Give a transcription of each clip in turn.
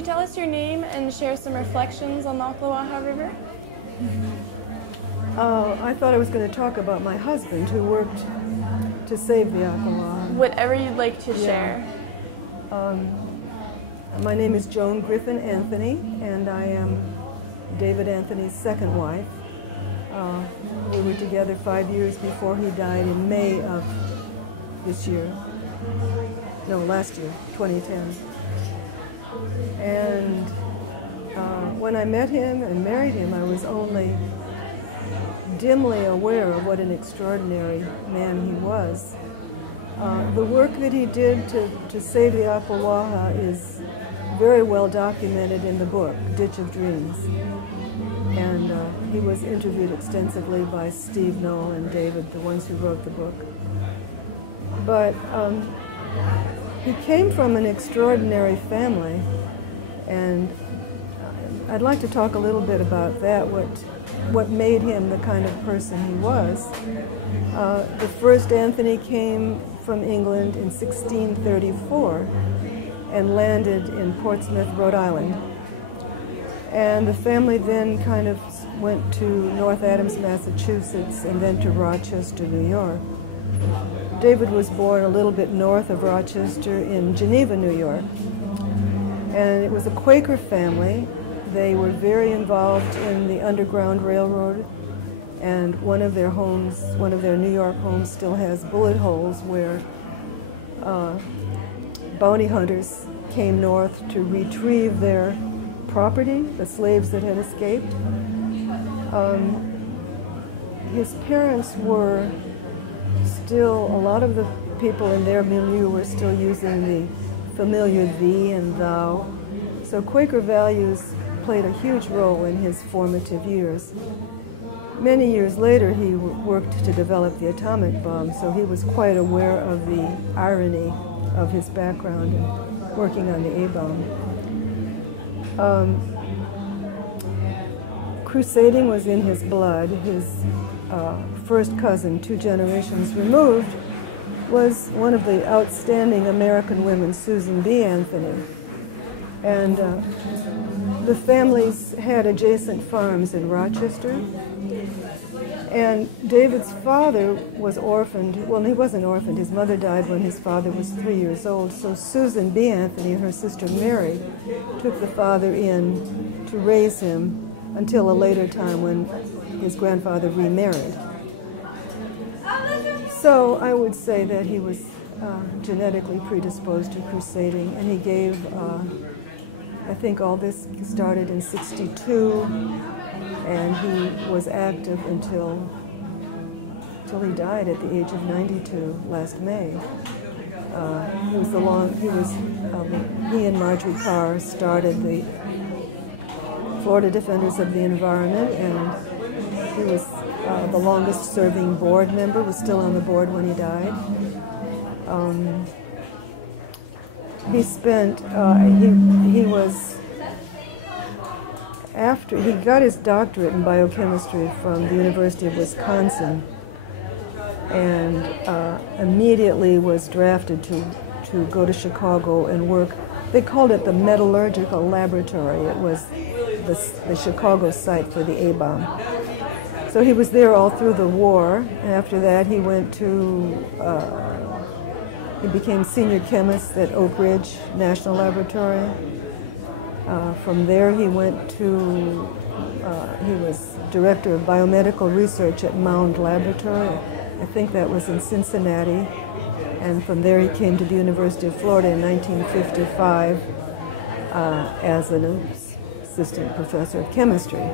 you tell us your name and share some reflections on the Ocklawaha River? I thought I was going to talk about my husband who worked to save the Ocklawaha. Whatever you'd like to share. My name is Joan Anthony, and I am David Anthony's second wife. We were together 5 years before he died in May of this year. No, last year, 2010. And when I met him and married him, I was only dimly aware of what an extraordinary man he was. The work that he did to save the Ocklawaha is very well documented in the book, Ditch of Dreams. And he was interviewed extensively by Steve, Noel, and David, the ones who wrote the book. But he came from an extraordinary family, and I'd like to talk a little bit about that, what made him the kind of person he was. The first Anthony came from England in 1634 and landed in Portsmouth, Rhode Island. And the family then kind of went to North Adams, Massachusetts, and then to Rochester, New York. David was born a little bit north of Rochester in Geneva, New York. And it was a Quaker family. They were very involved in the Underground Railroad, and one of their homes, one of their New York homes, still has bullet holes where bounty hunters came north to retrieve their property, the slaves that had escaped. His parents were still, a lot of the people in their milieu were still using the familiar thee and thou. So Quaker values played a huge role in his formative years. Many years later, he worked to develop the atomic bomb, so he was quite aware of the irony of his background in working on the A-bomb. Crusading was in his blood. His first cousin, 2 generations removed, was one of the outstanding American women, Susan B. Anthony. And the families had adjacent farms in Rochester. And David's father was orphaned. Well, he wasn't orphaned. His mother died when his father was 3 years old. So Susan B. Anthony and her sister Mary took the father in to raise him until a later time when his grandfather remarried. So I would say that he was genetically predisposed to crusading, and he gave, I think all this started in '62, and he was active until he died at the age of 92 last May. He and Marjorie Carr started the Florida Defenders of the Environment, and he was the longest serving board member, was still on the board when he died. He spent, he was, after, he got his doctorate in biochemistry from the University of Wisconsin, and immediately was drafted to go to Chicago and work. They called it the Metallurgical Laboratory. It was the Chicago site for the A-bomb. So he was there all through the war. After that, he went to, he became senior chemist at Oak Ridge National Laboratory. From there, he went to, he was director of biomedical research at Mound Laboratory. I think that was in Cincinnati. And from there, he came to the University of Florida in 1955 as an assistant professor of chemistry.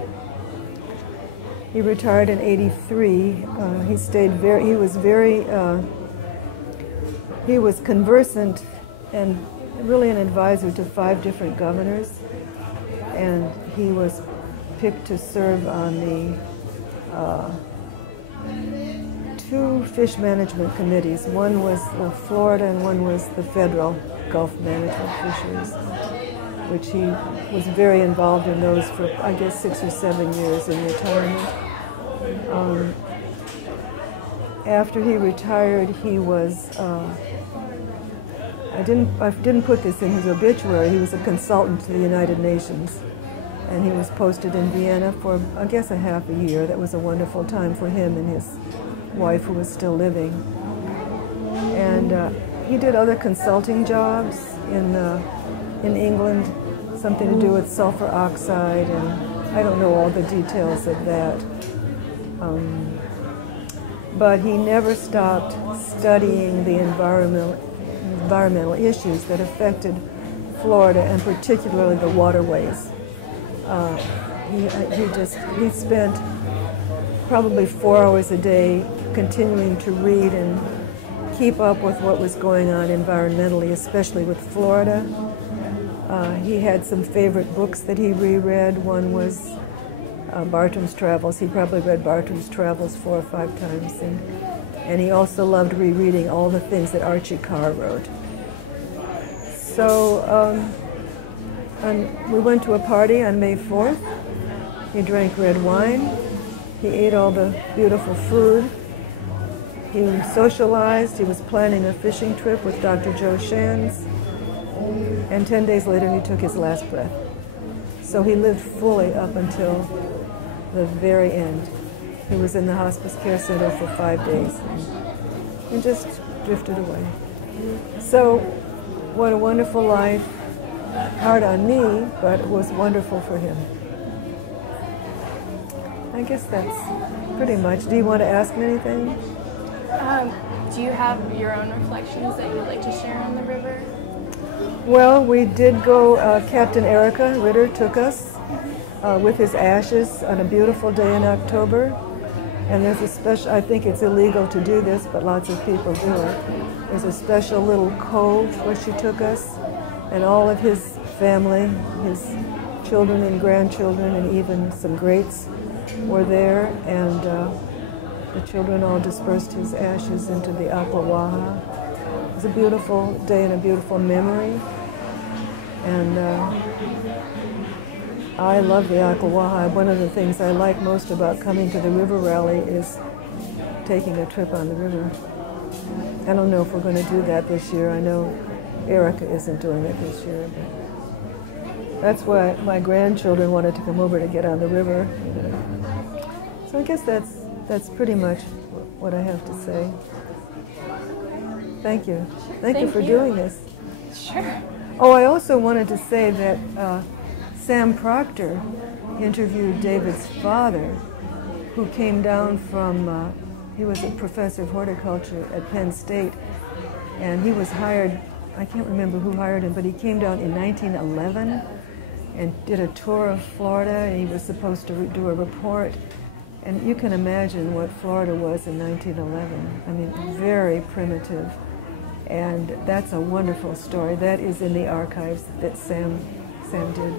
He retired in '83. He stayed he was conversant and really an advisor to 5 different governors, and he was picked to serve on the 2 fish management committees. One was Florida and one was the federal Gulf Management Fisheries, which he was very involved in those for, I guess, 6 or 7 years in retirement. After he retired, he was I didn't put this in his obituary. He was a consultant to the United Nations, and he was posted in Vienna for, I guess, a half a year. That was a wonderful time for him and his wife, who was still living. And he did other consulting jobs in England, something to do with sulfur oxide, and I don't know all the details of that. But he never stopped studying the environmental issues that affected Florida, and particularly the waterways. He spent probably 4 hours a day continuing to read and keep up with what was going on environmentally, especially with Florida. He had some favorite books that he reread. One was Bartram's Travels. He probably read Bartram's Travels 4 or 5 times. And he also loved rereading all the things that Archie Carr wrote. So we went to a party on May 4th. He drank red wine. He ate all the beautiful food. He socialized. He was planning a fishing trip with Dr. Joe Shands. And 10 days later, he took his last breath. So he lived fully up until the very end. He was in the hospice care center for 5 days and just drifted away. So what a wonderful life. Hard on me, but it was wonderful for him. I guess that's pretty much. Do you want to ask me anything? Do you have your own reflections that you'd like to share on the river? Well, we did go, Captain Erica Ritter took us with his ashes on a beautiful day in October. And there's a special, I think it's illegal to do this, but lots of people do it. There's a special little cove where she took us, and all of his family, his children and grandchildren, and even some greats were there. And the children all dispersed his ashes into the Ocklawaha. It was a beautiful day and a beautiful memory. And I love the Ocklawaha. One of the things I like most about coming to the river rally is taking a trip on the river. I don't know if we're going to do that this year. I know Erica isn't doing it this year. But that's why my grandchildren wanted to come over to get on the river. So I guess that's pretty much what I have to say. Thank you. Thank you for doing this. Sure. Oh, I also wanted to say that Sam Proctor interviewed David's father, who came down from, he was a professor of horticulture at Penn State, and he was hired, I can't remember who hired him, but he came down in 1911 and did a tour of Florida, and he was supposed to do a report. And you can imagine what Florida was in 1911. I mean, very primitive. And that's a wonderful story. That is in the archives that Sam did.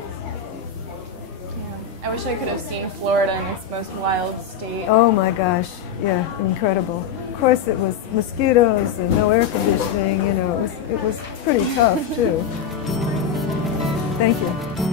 I wish I could have seen Florida in its most wild state. Oh my gosh, yeah, incredible. Of course it was mosquitoes and no air conditioning, you know, it was pretty tough too. Thank you.